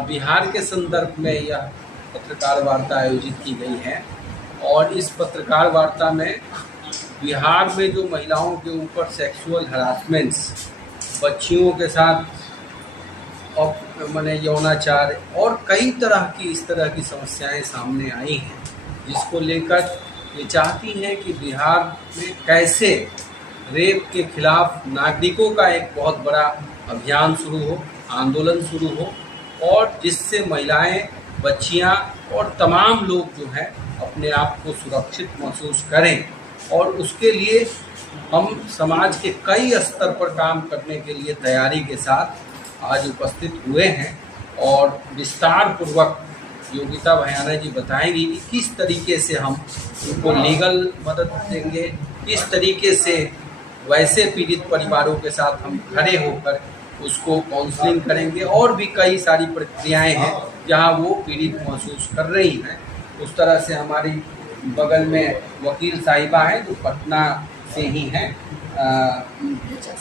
बिहार के संदर्भ में यह पत्रकार वार्ता आयोजित की गई है और इस पत्रकार वार्ता में बिहार में जो महिलाओं के ऊपर सेक्सुअल हरासमेंट्स, बच्चियों के साथ माने यौनाचार और कई तरह की इस तरह की समस्याएं सामने आई हैं, जिसको लेकर ये चाहती हैं कि बिहार में कैसे रेप के खिलाफ नागरिकों का एक बहुत बड़ा अभियान शुरू हो, आंदोलन शुरू हो और जिससे महिलाएं, बच्चियां और तमाम लोग जो हैं अपने आप को सुरक्षित महसूस करें। और उसके लिए हम समाज के कई स्तर पर काम करने के लिए तैयारी के साथ आज उपस्थित हुए हैं और विस्तार पूर्वक योगिता भयाना जी बताएंगी कि किस तरीके से हम उनको लीगल मदद देंगे, किस तरीके से वैसे पीड़ित परिवारों के साथ हम खड़े होकर उसको काउंसलिंग करेंगे और भी कई सारी प्रक्रियाएं हैं जहां वो पीड़ित महसूस कर रही हैं। उस तरह से हमारी बगल में वकील साहिबा हैं जो पटना से ही हैं,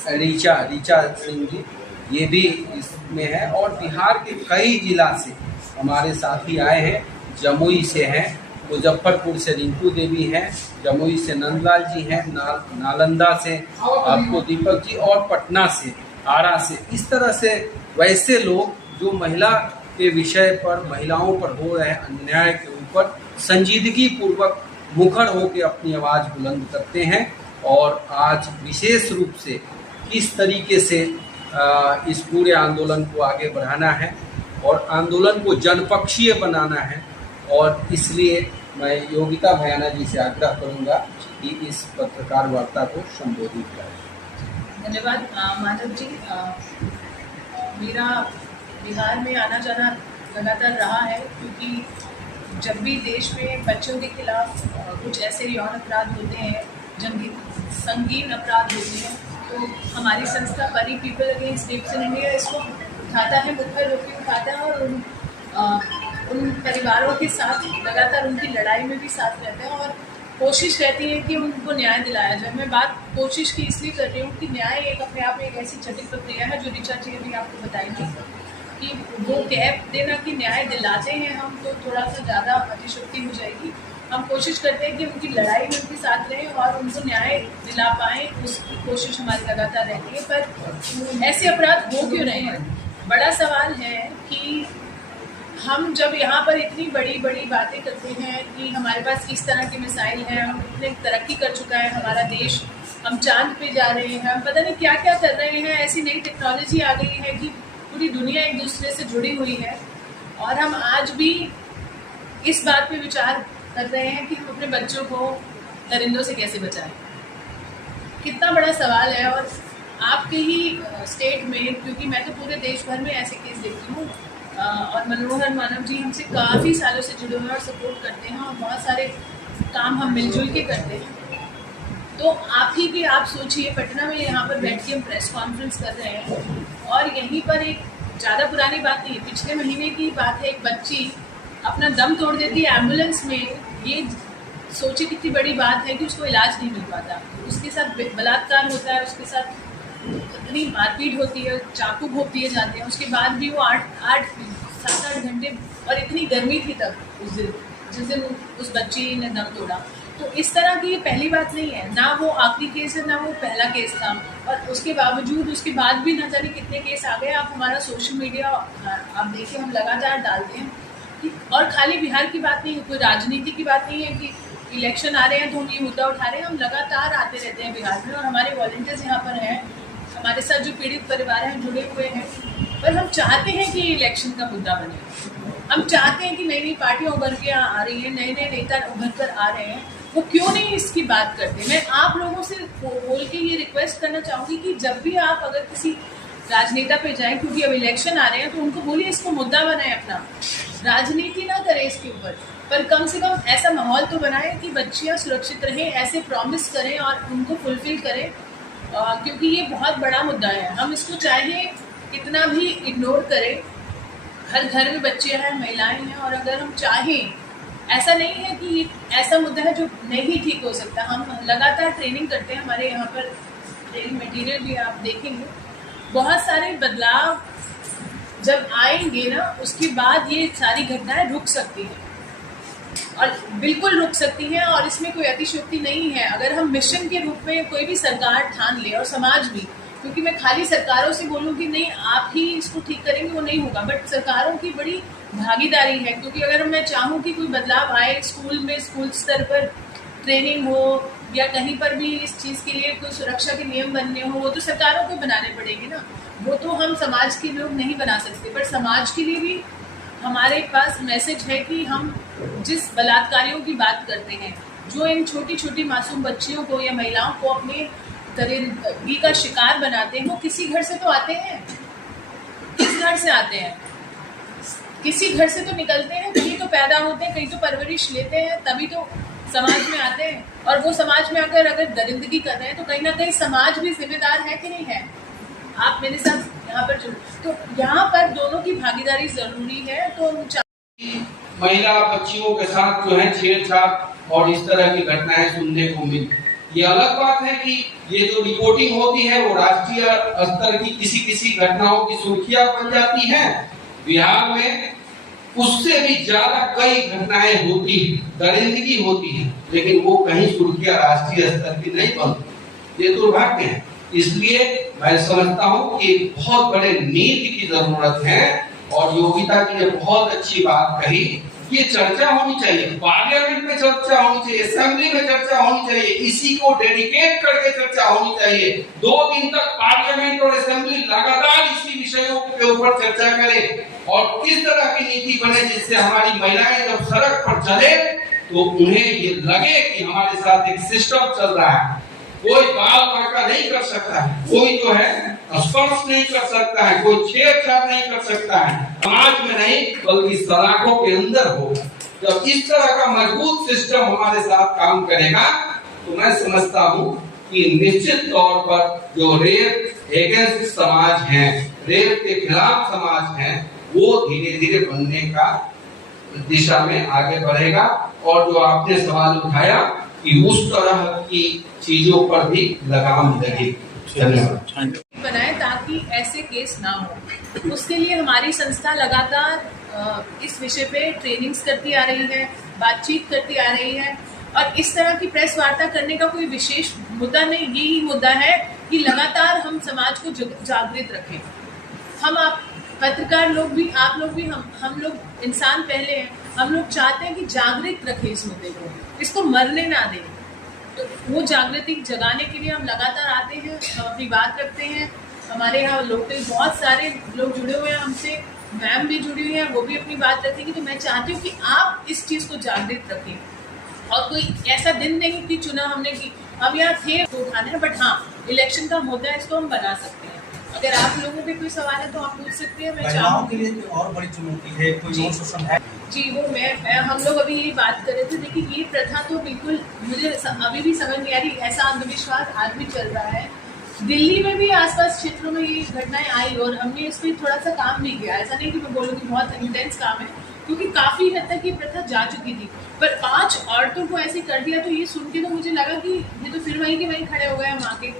रीचा सिंह जी, ये भी इसमें है और बिहार के कई जिला से हमारे साथी आए हैं। जमुई से हैं, मुजफ्फरपुर से रिंकू देवी हैं, जमुई से नंदलाल जी हैं, नालंदा से आपको दीपक जी और पटना से, आरा से। इस तरह से वैसे लोग जो महिला के विषय पर, महिलाओं पर हो रहे अन्याय के ऊपर संजीदगी पूर्वक मुखर होकर अपनी आवाज़ बुलंद करते हैं। और आज विशेष रूप से किस तरीके से इस पूरे आंदोलन को आगे बढ़ाना है और आंदोलन को जनपक्षीय बनाना है, और इसलिए मैं योगिता भयाना जी से आग्रह करूंगा कि इस पत्रकार वार्ता को संबोधित करें। धन्यवाद माधव जी। मेरा बिहार में आना जाना लगातार रहा है, क्योंकि जब भी देश में बच्चों के खिलाफ कुछ ऐसे यौन अपराध होते हैं, संगीन अपराध होते हैं, तो हमारी संस्था PARI people against rapes in India इसको उठाता है, मुखर होकर उठाता है और उन परिवारों के साथ लगातार उनकी लड़ाई में भी साथ रहते हैं और कोशिश रहती है कि उनको न्याय दिलाया जाए। मैं बात कोशिश की इसलिए कर रही हूँ कि न्याय एक अपने आप में एक ऐसी जटिल प्रक्रिया है जो ऋचा जी भी आपको बताएंगे कि वो गैप देना कि न्याय दिलाते हैं हम, तो थोड़ा सा ज़्यादा अतिशयोक्ति हो जाएगी। हम कोशिश करते हैं कि उनकी लड़ाई में उनके साथ रहें और उनको न्याय दिला पाएँ, उसकी कोशिश हमारी लगातार रहती है। पर ऐसे अपराध हो क्यों रहे हैं? बड़ा सवाल है कि हम जब यहाँ पर इतनी बड़ी बड़ी बातें करते हैं कि हमारे पास किस तरह के मिसाइल हैं, हम इतने तरक्की कर चुका है हमारा देश, हम चांद पे जा रहे हैं, हम पता नहीं क्या क्या कर रहे हैं, ऐसी नई टेक्नोलॉजी आ गई है कि पूरी दुनिया एक दूसरे से जुड़ी हुई है, और हम आज भी इस बात पे विचार कर रहे हैं कि हम अपने बच्चों को दरिंदों से कैसे बचाएं। कितना बड़ा सवाल है। और आपके ही स्टेट में, क्योंकि मैं तो पूरे देश भर में ऐसे केस देखती हूँ, और मनोहर मानव जी हमसे काफ़ी सालों से जुड़े हुए और सपोर्ट करते हैं और बहुत सारे काम हम मिलजुल के करते हैं। तो आप ही भी आप सोचिए, पटना में यहाँ पर बैठ के हम प्रेस कॉन्फ्रेंस कर रहे हैं और यहीं पर एक ज़्यादा पुरानी बात नहीं है, पिछले महीने की बात है, एक बच्ची अपना दम तोड़ देती है एम्बुलेंस में। ये सोचिए कितनी बड़ी बात है कि उसको इलाज नहीं मिल पाता, उसके साथ बलात्कार होता है, उसके साथ इतनी मारपीट होती है, चाकू घोंप दिए जाते हैं, उसके बाद भी वो 7-8 घंटे, और इतनी गर्मी थी तब उस दिन जिस दिन उस बच्ची ने दम तोड़ा। तो इस तरह की ये पहली बात नहीं है, ना वो आखिरी केस है ना वो पहला केस था, और उसके बावजूद उसके बाद भी न जाने कितने केस आ गए। आप हमारा सोशल मीडिया आप देखिए, हम लगातार डालते हैं। और खाली बिहार की बात नहीं है, कोई राजनीति की बात नहीं है कि इलेक्शन आ रहे हैं तो हम ये मुद्दा उठा रहे हैं, हम लगातार आते रहते हैं बिहार में, और हमारे वॉलंटियर्स यहाँ पर हैं, हमारे साथ जो पीड़ित परिवार हैं जुड़े हुए हैं। पर हम चाहते हैं कि इलेक्शन का मुद्दा बने, हम चाहते हैं कि नई नई पार्टियाँ उभर के आ रही हैं, नए नए नेता उभर कर आ रहे हैं, वो क्यों नहीं इसकी बात करते। मैं आप लोगों से बोल के ये रिक्वेस्ट करना चाहूँगी कि जब भी आप अगर किसी राजनेता पे जाएं, क्योंकि अब इलेक्शन आ रहे हैं, तो उनको बोलिए इसको मुद्दा बनाएं अपना, राजनीति ना करें इसके ऊपर, पर कम से कम ऐसा माहौल तो बनाएं कि बच्चियाँ सुरक्षित रहें, ऐसे प्रॉमिस करें और उनको फुलफिल करें, क्योंकि ये बहुत बड़ा मुद्दा है। हम इसको चाहे कितना भी इग्नोर करें, हर घर में बच्चे हैं, महिलाएं हैं, और अगर हम चाहें, ऐसा नहीं है कि ये ऐसा मुद्दा है जो नहीं ठीक हो सकता। हम लगातार ट्रेनिंग करते हैं, हमारे यहाँ पर ट्रेनिंग मटेरियल भी आप देखेंगे, बहुत सारे बदलाव जब आएंगे ना उसके बाद ये सारी घटनाएं रुक सकती हैं, और बिल्कुल रुक सकती हैं। और इसमें कोई अतिशयोक्ति नहीं है। अगर हम मिशन के रूप में कोई भी सरकार ठान ले, और समाज भी, क्योंकि मैं खाली सरकारों से बोलूँ कि नहीं आप ही इसको ठीक करेंगे, वो नहीं होगा, बट सरकारों की बड़ी भागीदारी है। क्योंकि अगर मैं चाहूँ कि कोई बदलाव आए स्कूल में, स्कूल स्तर पर ट्रेनिंग हो, या कहीं पर भी इस चीज़ के लिए कोई सुरक्षा के नियम बनने हो, वो तो सरकारों को बनाने पड़ेंगे ना, वो तो हम समाज के लोग नहीं बना सकते। पर समाज के लिए भी हमारे पास मैसेज है कि हम जिस बलात्कारियों की बात करते हैं, जो इन छोटी छोटी मासूम बच्चियों को या महिलाओं को अपने दरिंदगी का शिकार बनाते हैं, वो किसी घर से तो आते हैं। किस घर से आते हैं? किसी घर से तो निकलते हैं, कहीं तो पैदा होते हैं, कहीं तो परवरिश लेते हैं, तभी तो समाज में आते हैं। और वो समाज में अगर दरिंदगी कर रहे हैं तो कहीं ना कहीं समाज भी जिम्मेदार है कि नहीं है? आप मेरे साथ यहाँ पर जुड़, तो यहाँ पर दोनों की भागीदारी जरूरी है। तो महिला बच्चियों के साथ जो है छेड़छाड़ और इस तरह की घटनाएं सुनने को मिली। ये अलग बात है कि ये जो रिपोर्टिंग होती है वो राष्ट्रीय स्तर की किसी घटनाओं की सुर्खियां बन जाती हैं। बिहार में उससे भी ज्यादा कई घटनाएं होती है, दरिंदगी होती है, लेकिन वो कहीं सुर्खियां राष्ट्रीय स्तर की नहीं बनती। ये दुर्भाग्य है। इसलिए मैं समझता हूँ कि बहुत बड़े नीति की जरूरत है। और योगिता जी ने बहुत अच्छी बात कही, ये चर्चा होनी चाहिए, पार्लियामेंट में चर्चा होनी चाहिए, असेंबली में चर्चा होनी चाहिए, इसी को डेडिकेट करके चर्चा होनी चाहिए। 2 दिन तक पार्लियामेंट और असेंबली लगातार इसी विषयों के ऊपर चर्चा करे और किस तरह की नीति बने जिससे हमारी महिलाएं जब सड़क पर चले तो उन्हें ये लगे कि हमारे साथ एक सिस्टम चल रहा है। कोई बाल बांका नहीं कर सकता है, कोई जो है स्पर्श नहीं कर सकता है, कोई छेड़छाड़ नहीं कर सकता है, समाज में नहीं बल्कि सलाखों के अंदर होगा। जब इस तरह का मजबूत सिस्टम हमारे साथ काम करेगा तो मैं समझता हूँ कि निश्चित तौर पर जो रेप अगेंस्ट समाज है, रेप के खिलाफ समाज है, वो धीरे धीरे बनने का दिशा में आगे बढ़ेगा। और जो आपने सवाल उठाया कि उस तरह की चीजों पर भी लगाम लगे, बनाए ताकि ऐसे केस ना हो। उसके लिए हमारी संस्था लगातार इस विषय पे ट्रेनिंग्स करती आ रही है, बातचीत करती आ रही है। और इस तरह की प्रेस वार्ता करने का कोई विशेष मुद्दा नहीं, यही मुद्दा है कि लगातार हम समाज को जागृत रखें। हम आप पत्रकार लोग भी, आप लोग भी, हम लोग इंसान पहले हैं। हम लोग चाहते हैं कि जागृत रखें इस मुद्दे को, इसको मरने ना दें। तो वो जागृति जगाने के लिए हम लगातार आते हैं, अपनी बात रखते हैं। हमारे यहाँ लोकल बहुत सारे लोग जुड़े हुए हैं हमसे, मैम भी जुड़ी हुई हैं, वो भी अपनी बात रखेंगी। तो मैं चाहती हूँ कि आप इस चीज़ को जागृत रखें। और कोई ऐसा दिन नहीं कि चुना हमने कि हम यहाँ थे तो उठाना है, बट हाँ इलेक्शन का मुद्दा है, इसको हम बना सकते हैं। अगर आप लोगों पे कोई सवाल है तो आप पूछ सकते हैं। मैं महिलाओं के लिए और बड़ी चुनौती है, कोई और शोषण है जी, वो मैं हम लोग अभी यही बात कर रहे थे। देखिए ये प्रथा तो बिल्कुल मुझे अभी भी समझ नहीं आ रही, ऐसा अंधविश्वास आज भी चल रहा है। दिल्ली में भी आसपास क्षेत्रों में ये घटनाएं आई और हमने इस पर थोड़ा सा काम भी किया। ऐसा नहीं कि मैं बोलूँगी बहुत इंटेंस काम है, क्योंकि काफ़ी हद तक ये प्रथा जा चुकी थी। पर 5 औरतों को ऐसे कर दिया तो ये सुन के तो मुझे लगा कि ये तो फिर वहीं के वहीं खड़े हो गए हम आके,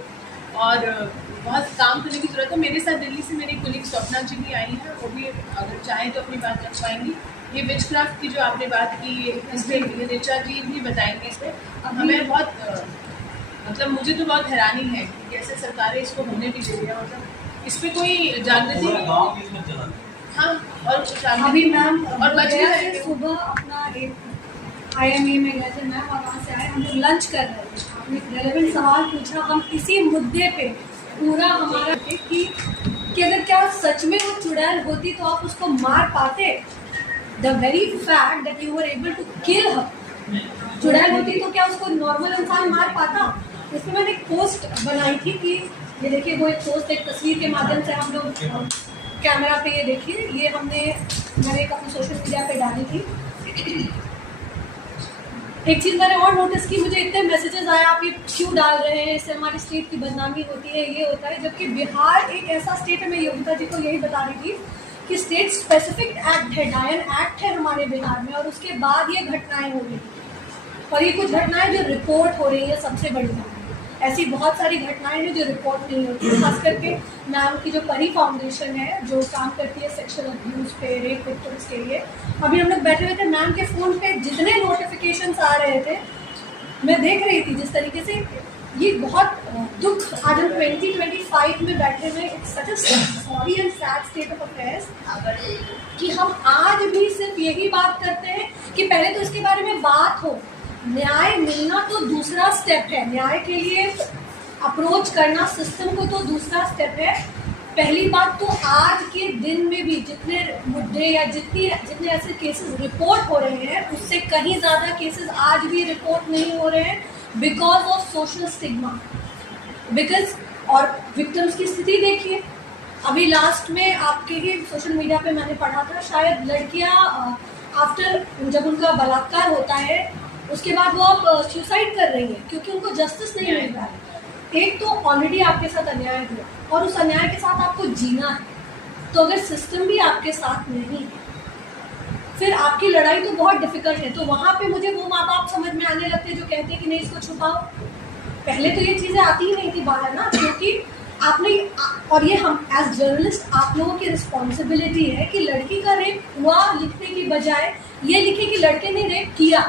और बहुत काम करने की जरूरत है। मेरे साथ दिल्ली से मेरी कुलीग स्वप्ना जी भी आई हैं, वो भी अगर चाहें तो अपनी बात रख पाएंगी। ये विचक्राफ्ट की जो आपने बात की, इस पर ऋचा जी भी बताएंगे। इस पर हमें बहुत मतलब मुझे तो बहुत हैरानी है कि कैसे सरकारें इसको होने भी दे रही है। मतलब इस पर कोई जागृति नहीं। हाँ, और अभी मैम और बच्चे सुबह अपना एक IMA में गए थे मैम, और वहाँ से आए, हम लोग लंच कर रहे थे। आपने एक रेलेवेंट सवाल पूछा, हम इसी मुद्दे पे पूरा हमारा कि अगर क्या सच में वो चुड़ैल होती तो आप उसको मार पाते? The very fact that you were able to kill her, चुड़ैल होती तो क्या उसको नॉर्मल इंसान मार पाता? इसमें मैंने एक पोस्ट बनाई थी कि ये देखिए, वो एक पोस्ट एक तस्वीर के माध्यम से हम लोग कैमरा पे, ये देखिए, ये मैंने अपनी सोशल मीडिया पे डाली थी। एक चीज़ मैंने और नोटिस की, मुझे इतने मैसेजेस आए, आप ये क्यों डाल रहे हैं, इससे हमारी स्टेट की बदनामी होती है, ये होता है। जबकि बिहार एक ऐसा स्टेट है, मैं योगिता जी को यही बता रही थी कि स्टेट स्पेसिफिक एक्ट है, डायन एक्ट है हमारे बिहार में, और उसके बाद ये घटनाएं हो रही हैं। और ये कुछ घटनाएं जो रिपोर्ट हो रही है सबसे बड़ी बात, ऐसी बहुत सारी घटनाएं हैं जो रिपोर्ट नहीं होती, खास करके मैम की जो परी फाउंडेशन है जो काम करती है सेक्सुअल अब्यूज पे, रेप विक्टिम्स के लिए। अभी हम लोग बैठे हुए थे, मैम के फ़ोन पे जितने नोटिफिकेशंस आ रहे थे मैं देख रही थी जिस तरीके से। ये बहुत दुख, आज हम 2025 में बैठे हुए, it's such a sorry and sad state of affairs कि हम आज भी सिर्फ यही बात करते हैं कि पहले तो इसके बारे में बात हो। न्याय मिलना तो दूसरा स्टेप है, न्याय के लिए अप्रोच करना सिस्टम को तो दूसरा स्टेप है। पहली बात तो आज के दिन में भी जितने मुद्दे या जितने ऐसे केसेस रिपोर्ट हो रहे हैं उससे कहीं ज़्यादा केसेस आज भी रिपोर्ट नहीं हो रहे हैं because of social stigma. Because और विक्टिम्स की स्थिति देखिए, अभी लास्ट में आपके ही सोशल मीडिया पे मैंने पढ़ा था, शायद लड़कियां आफ्टर जब उनका बलात्कार होता है उसके बाद वो अब सुसाइड कर रही हैं क्योंकि उनको जस्टिस नहीं मिल रहा है। एक तो ऑलरेडी आपके साथ अन्याय हुआ और उस अन्याय के साथ आपको जीना है, तो अगर सिस्टम भी आपके साथ नहीं है फिर आपकी लड़ाई तो बहुत डिफिकल्ट है। तो वहाँ पे मुझे वो माँ बाप समझ में आने लगते हैं जो कहते हैं कि नहीं इसको छुपाओ। पहले तो ये चीज़ें आती ही नहीं थी बाहर ना, क्योंकि आपने, और ये हम एज जर्नलिस्ट आप लोगों की रिस्पॉन्सिबिलिटी है कि लड़की का रेप हुआ लिखने की बजाय ये लिखे कि लड़के ने रेप किया।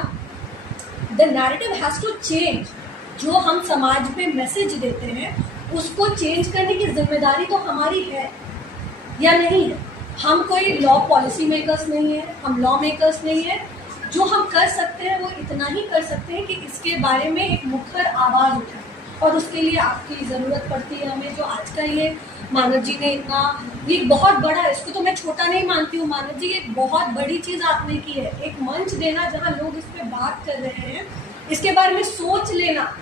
The narrative has to change. जो हम समाज में मैसेज देते हैं उसको चेंज करने की जिम्मेदारी तो हमारी है या नहीं है। हम कोई लॉ पॉलिसी मेकर्स नहीं है, हम लॉ मेकर्स नहीं है। जो हम कर सकते हैं वो इतना ही कर सकते हैं कि इसके बारे में एक मुखर आवाज़ उठाएं, और उसके लिए आपकी ज़रूरत पड़ती है हमें। जो आज का ये मानव जी ने इतना, ये बहुत बड़ा है, इसको तो मैं छोटा नहीं मानती हूँ। मानव जी एक बहुत बड़ी चीज़ आपने की है, एक मंच देना जहाँ लोग इस पर बात कर रहे हैं, इसके बारे में सोच लेना।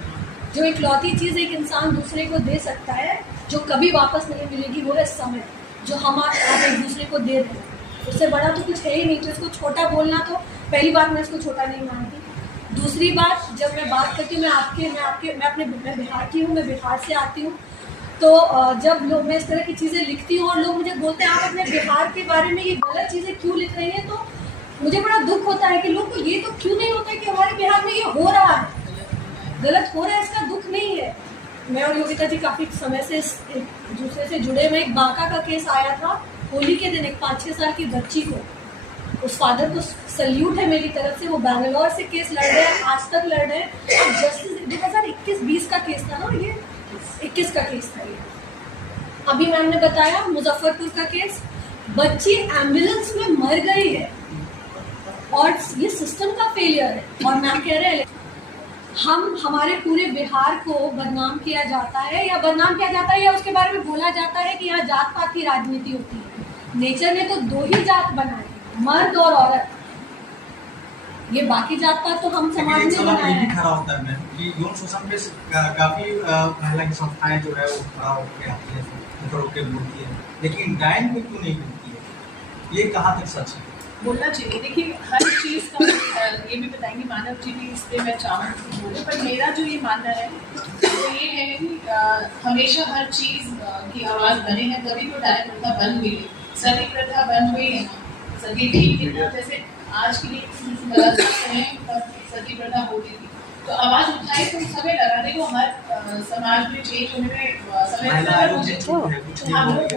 जो इकलौती चीज़ एक इंसान दूसरे को दे सकता है जो कभी वापस नहीं मिलेगी वो है समय, जो हम आप एक दूसरे को दे रहे हैं। उससे बड़ा तो कुछ है ही नहीं। तो इसको छोटा बोलना, तो पहली बात मैं इसको छोटा नहीं मानती। दूसरी बात, जब मैं बात करती हूँ मैं बिहार की हूँ, मैं बिहार से आती हूँ, तो जब लोग, मैं इस तरह की चीज़ें लिखती हूँ और लोग मुझे बोलते हैं आप अपने बिहार के बारे में ये गलत चीज़ें क्यों लिख रही हैं, तो मुझे बड़ा दुख होता है कि लोग को ये तो क्यों नहीं होता है कि हमारे बिहार में ये हो रहा है, गलत हो रहा है, इसका दुख नहीं है। मैं और योगिता जी काफ़ी समय से एक दूसरे से जुड़े हुए। एक बांका का केस आया था होली के दिन, एक 5-6 साल की बच्ची को, उस फादर को सल्यूट है मेरी तरफ से, वो बैंगलोर से केस लड़ रहे हैं, आज तक लड़ रहे हैं। और जस्टिस 2021-20 का केस था ना, ये 21 का केस था ये। अभी मैम ने बताया मुजफ्फरपुर का केस, बच्ची एम्बुलेंस में मर गई है और ये सिस्टम का फेलियर है। और मैम कह रहे हैं हमारे पूरे बिहार को बदनाम किया जाता है, या बदनाम किया जाता है या उसके बारे में बोला जाता है कि यहाँ जात पात की राजनीति होती है। नेचर ने तो 2 ही जात बनाए, मर्द और औरत। ये बाकी जात पात तो हम समाज में बनाए हैं। खड़ा होता है कि यौन शोषण पे काफी महिला की संस्थाएं जो है वो खड़ा होकर आती है, ऊपर होकर बोलती है, लेकिन डायन में क्यों नहीं बोलती है? ये कहाँ तक सच है? बोलना चाहिए। देखिए हर चीज़ का ये भी बताएंगे मानव जी भी, इस पर मैं चाहूँगी बोले, पर मेरा जो ये मानना है वो ये है कि हमेशा हर चीज़ की आवाज़ बने हैं, तभी तो डायन प्रथा बंद हुई है, सती प्रथा बंद हुई है, सती ठीक है। जैसे आज के लिए बलात्कार हैं तब सती प्रथा होती थी, तो आवाज़ उठाए तो समय लगा। देखो हर समाज में चेंज होने में समय लगता है,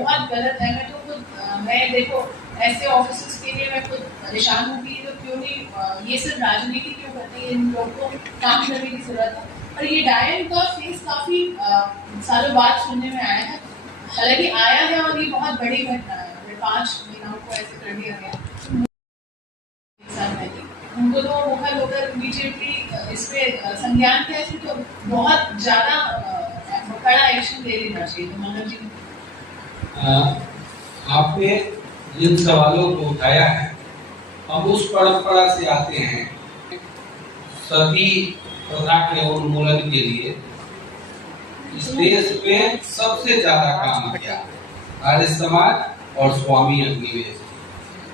बहुत गलत है। मैं तो खुद मैं देखो ऐसे ऑफिसर्स के लिए मैं खुद परेशान हूँ कि तो क्यों नहीं ये सिर्फ राजनीति क्यों करती है, इन लोगों को काम करने की जरूरत है। और ये डायन का केस काफ़ी सालों बाद सुनने में आया है, हालांकि आया है और ये बहुत बड़ी घटना है। 5 महिलाओं को ऐसे कर दिया गया, उनको तो मुखर होकर इमीडिएटली इस पे संज्ञान किया, तो बहुत ज़्यादा कड़ा एक्शन ले लेना चाहिए। तो मनोज जी आपने जिन सवालों को उठाया है, हम उस परंपरा से आते हैं। सती प्रथा के उन्मूलन के लिए इस देश में सबसे ज्यादा काम किया आर्य समाज और स्वामी अग्निवेश।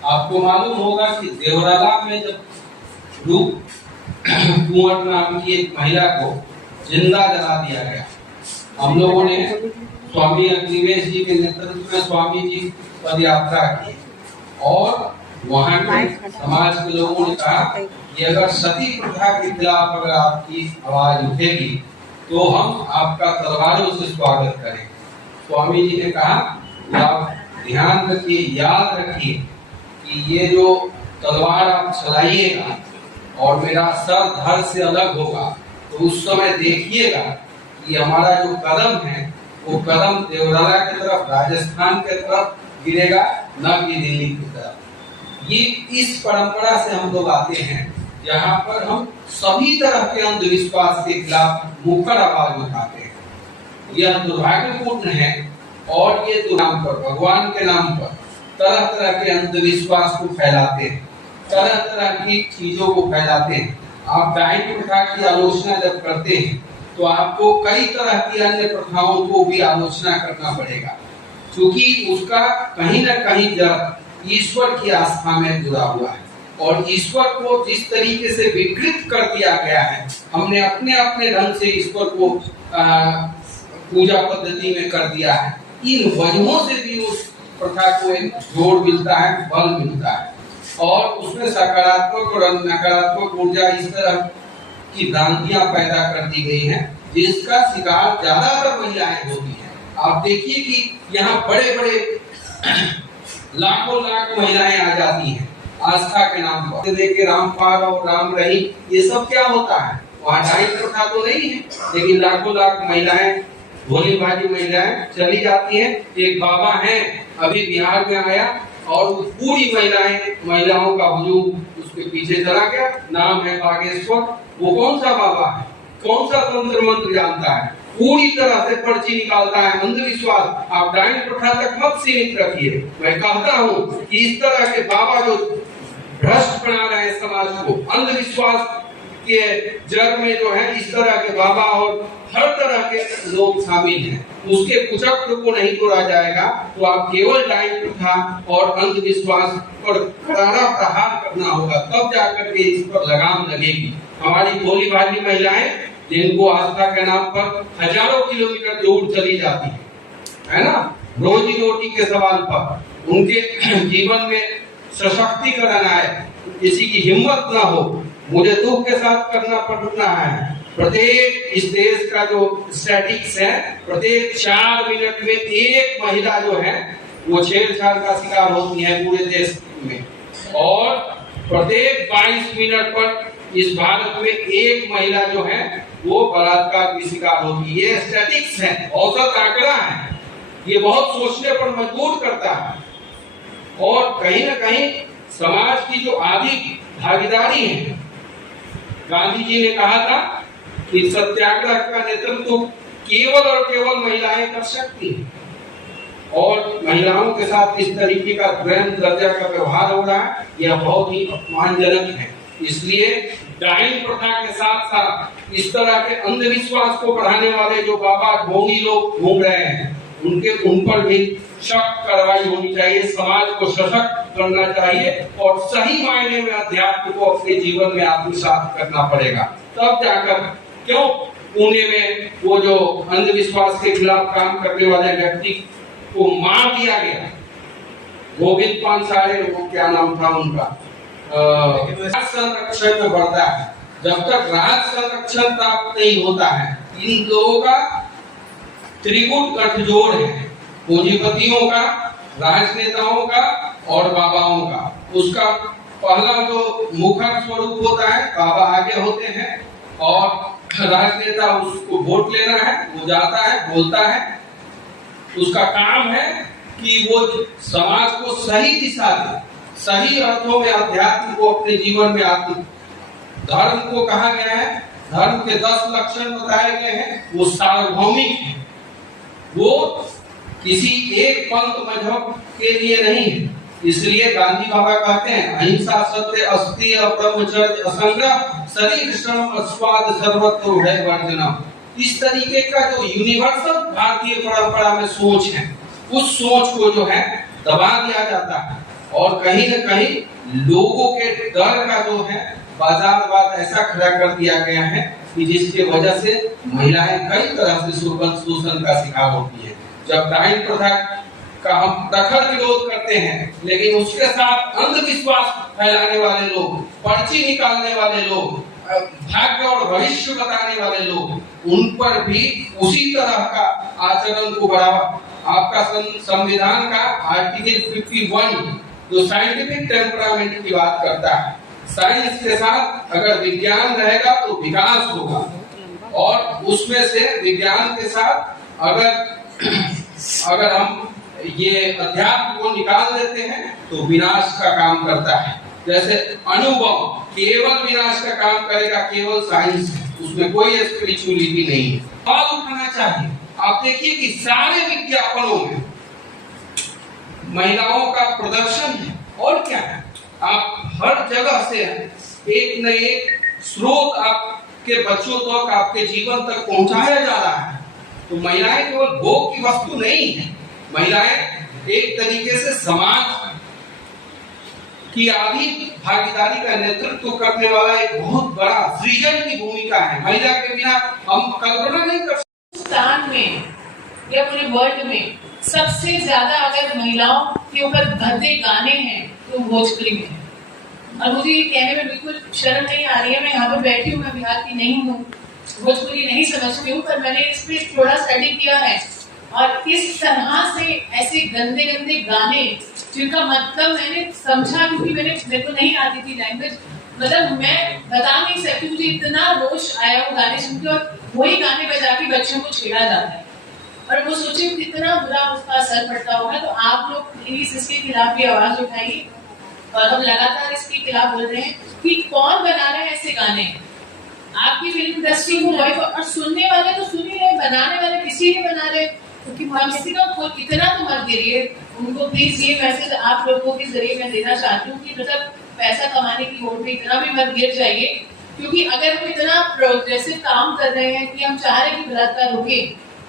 आपको मालूम होगा कि देवराला में जब रूप कुंवर नाम की एक महिला को जिंदा जला दिया गया, हम लोगों ने स्वामी अग्निवेश जी के नेतृत्व में स्वामी जी पद यात्रा की, और वहां के समाज के लोगों ने कहा कि अगर सती प्रथा के खिलाफ अगर आपकी आवाज उठेगी तो हम आपका तलवारों से स्वागत करें। स्वामी जी ने कहा कि आप ध्यान रखिए, याद रखिए कि ये जो तलवार आप चलाइएगा और मेरा सर धड़ से अलग होगा, तो उस समय देखिएगा कि हमारा जो कदम है वो कदम देवराला की तरफ, राजस्थान की तरफ गिरेगा, न कि दिल्ली की तरफ। ये इस परंपरा से हम लोग आते हैं जहाँ पर हम सभी तरह के अंधविश्वास के खिलाफ मुखर आवाज उठाते हैं। यह दुर्भाग्यपूर्ण है और ये नाम पर, भगवान के नाम पर तरह तरह के अंधविश्वास को फैलाते हैं, तरह तरह की चीजों को फैलाते हैं। आप डाइन प्रथा की आलोचना जब करते हैं तो आपको कई तरह की अन्य प्रथाओं को भी आलोचना करना पड़ेगा, क्योंकि उसका कहीं न कहीं जड़ ईश्वर की आस्था में जुड़ा हुआ है और ईश्वर को जिस तरीके से विकृत कर दिया गया है, हमने अपने अपने ढंग से ईश्वर को पूजा पद्धति में कर दिया है। इन वजहों से भी उस प्रथा को एक जोड़ मिलता है, बल मिलता है और उसमें सकारात्मक और नकारात्मक ऊर्जा इस तरह की भ्रांतियां पैदा कर दी गई हैं, जिसका शिकार ज्यादातर महिलाएं होती हैं। आप देखिए कि यहाँ बड़े बड़े लाखों लाख महिलाएं आ जाती हैं आस्था के नाम पर। देखिए रामपाल और राम रही, ये सब क्या होता है? वहाँ डाइन प्रथा तो नहीं है, लेकिन लाखों लाख महिलाएं, भोली भाली महिलाएं चली जाती हैं। एक बाबा हैं, अभी बिहार में आया और पूरी महिलाओं का हुजूम उसके पीछे चला गया। नाम है बागेश्वर। वो कौन सा बाबा है? कौन सा तंत्र मंत्र जानता है? पूरी तरह से पर्ची निकालता है। अंधविश्वास आप डाइन प्रथा तक मत सीमित रखिए। मैं कहता हूँ कि इस तरह के बाबा जो भ्रष्ट बना रहे हैं समाज को, अंधविश्वास के जड़ में जो है इस तरह के बाबा और हर तरह के लोग शामिल हैं, उसके कुचक्र को नहीं तोड़ा जाएगा तो आप केवल डाइन प्रथा और अंधविश्वास पर करारा प्रहार करना होगा, तब जाकर के इस पर लगाम लगेगी। हमारी भोली भाली महिलाएं जिनको आस्था के नाम पर हजारों किलोमीटर दूर चली जाती है ना, रोजी रोटी के सवाल पर, उनके जीवन में सशक्तिकरण आए, किसी की हिम्मत ना हो, मुझे दुख के साथ करना पड़ता है। प्रत्येक इस देश का जो स्टैटिक्स है, प्रत्येक 4 मिनट में एक महिला जो है वो छेड़छाड़ का शिकार होती है पूरे देश में, और प्रत्येक 22 मिनट पर इस भारत में एक महिला जो है वो बलात्कार की शिकार होती है। ये स्टैटिक्स है, औसत आंकड़ा है। ये बहुत सोचने पर मजबूर करता है और कहीं न कहीं समाज की जो आधी भागीदारी है, गांधी जी ने कहा था कि सत्याग्रह का नेतृत्व केवल और केवल महिलाएं कर सकती हैं, और महिलाओं के साथ इस तरीके का द्वैध दर्जा का व्यवहार हो रहा है, यह बहुत ही अपमानजनक है। इसलिए डाइन प्रथा के साथ साथ इस तरह के अंधविश्वास को बढ़ाने वाले जो बाबा ढोंगी लोग घूम रहे हैं, उन पर भी सख्त कार्रवाई होनी चाहिए। समाज को सशक्त करना चाहिए और सही मायने में अध्यात्म को अपने जीवन में आत्मसात करना पड़ेगा, तब जाकर। क्यों पुणे में वो जो अंधविश्वास के खिलाफ काम करने वाले व्यक्ति को मार दिया गया, गोविंद पानसारे, वो क्या नाम था उनका, संरक्षण में बढ़ता है। जब तक राज संरक्षण प्राप्त नहीं होता है, इन लोगों का त्रिगुट गठजोड़ है, पूंजीपतियों का, राजनेताओं का और बाबाओं का। उसका पहला जो मुखर स्वरूप होता है, बाबा आगे होते हैं और राजनेता उसको वोट लेना है, वो जाता है, बोलता है, उसका काम है कि वो समाज को सही दिशा दे, सही अर्थों में अध्यात्म को अपने जीवन में आत्म। धर्म को कहा गया है, धर्म के 10 लक्षण बताए गए हैं, वो सार्वभौमिक है, वो किसी एक पंथ मजहब के लिए नहीं है। इसलिए गांधी बाबा कहते हैं अहिंसा, सत्य, अस्तेय, ब्रह्मचर्य, असंग्रह, शरीर श्रम, अस्वाद, सर्वत्र भय वर्जनम। इस तरीके का जो यूनिवर्सल भारतीय परंपरा में सोच है, उस सोच को जो है दबा दिया जाता है और कहीं न कहीं लोगों के डर का जो है बाजारवाद ऐसा खड़ा कर दिया गया है कि जिसके वजह से महिलाएं कई तरह से शोषण का शिकार होती है। जब डाइन प्रथा का हम प्रखर विरोध करते हैं, लेकिन उसके साथ अंधविश्वास फैलाने वाले लोग, पर्ची निकालने वाले लोग, भाग्य और भविष्य बताने वाले लोग, उन पर भी उसी तरह का आचरण को बढ़ावा। आपका संविधान का आर्टिकल 51 जो साइंटिफिक टेम्परामेंट की बात करता है, साइंस के साथ अगर विज्ञान रहेगा तो विकास होगा, और उसमें से विज्ञान के साथ अगर हम ये अध्यात्म को निकाल देते हैं तो विनाश का काम करता है। जैसे अणुबम केवल विनाश का काम करेगा, केवल साइंस है, उसमें कोई स्पिरिचुअलिटी नहीं है। बात उठाना चाहिए। आप देखिए कि सारे विज्ञापनों में महिलाओं का प्रदर्शन है, और क्या है, आप हर जगह से एक न एक स्रोत आपके बच्चों तक, आपके जीवन तक पहुंचाया जा रहा है। तो महिलाएं केवल भोग की वस्तु नहीं है, महिलाएं एक तरीके से समाज की आधी भागीदारी का नेतृत्व करने वाला एक बहुत बड़ा सृजन की भूमिका है। महिला के बिना हम कल्पना नहीं कर सकते। हिंदुस्तान में या पूरे वर्ल्ड में सबसे ज्यादा अगर महिलाओं के ऊपर भद्दे गाने हैं तो भोजपुरी में है। और मुझे ये कहने में बिल्कुल शर्म नहीं आ रही है, मैं यहाँ पर बैठी हूँ, मैं बिहार की नहीं हूँ, भोजपुरी नहीं समझती हूँ, पर मैंने इस पे थोड़ा स्टडी किया है। और इस तरह से ऐसे गंदे गंदे गाने जिनका मतलब मैंने समझा, क्योंकि मेरे को नहीं आती थी लैंग्वेज, मतलब मैं बता नहीं सकती, मुझे इतना रोष आया वो गाने सुन के, और वही गाने बजा के बच्चों को छेड़ा जाता है, और वो सोचे कितना बुरा उसका असर पड़ता होगा। तो आप लोग प्लीज इसके खिलाफ भी आवाज उठाइए, और हम लगातार इसके खिलाफ बोल रहे हैं कि कौन बना रहा है ऐसे गाने। आपकी फिल्म इंडस्ट्री को और सुनने वाले तो सुन ही रहे, बनाने वाले किसी नहीं बना रहे, क्योंकि कम से कम इतना तो मत गिरिए उनको। प्लीज ये मैसेज आप लोगों के जरिए मैं देना चाहती हूँ कि मतलब पैसा कमाने की होड़ में इतना भी मत गिर जाइए, क्योंकि अगर हम इतना प्रोग्रेसिव काम कर रहे हैं कि हम चाह रहे हैं कि बलात्कार रुके,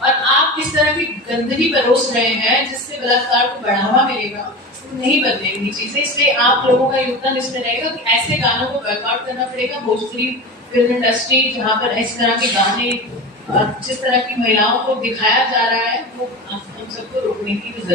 और आप इस तरह की गंदगी परोस रहे हैं जिससे बलात्कार को बढ़ावा मिलेगा, तो नहीं बदलेंगी चीजें। इसलिए आप लोगों का योगदान इसमें रहेगा कि ऐसे गानों को बॉयकॉट करना पड़ेगा। भोजपुरी फिल्म इंडस्ट्री जहाँ पर इस तरह के गाने, जिस तरह की महिलाओं को दिखाया जा रहा है, वो हम सबको रोकने की जरूरत